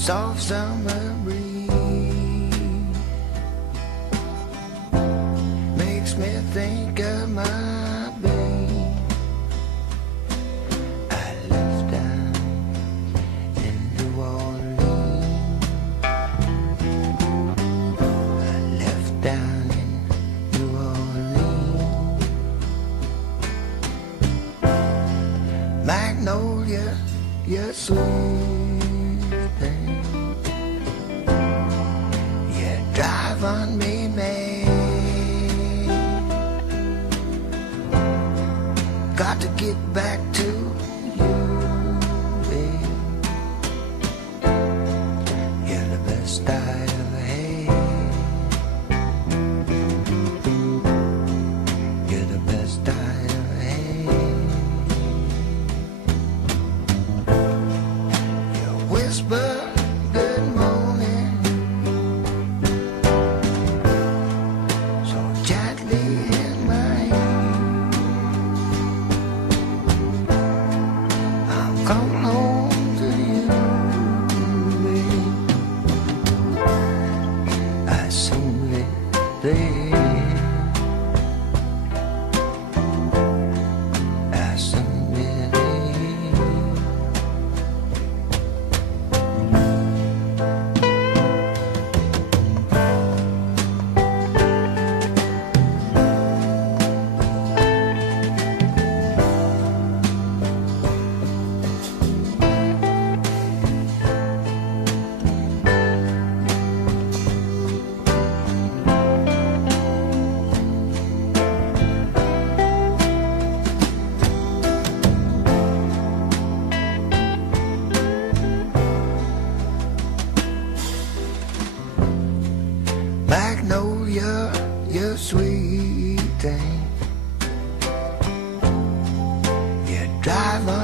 soft summer breeze makes me think of my babe. I left down in New Orleans. I left down in New Orleans. Magnolia, you're sweet thing. You drive on me mad. Got to get back to you, babe. You're the best I ever had. You're the best I ever had. You whisper good morning so gently in my ear. I'm coming home to you, babe. I soon live there. I soon live there. Magnolia, you're sweet thing. You drive on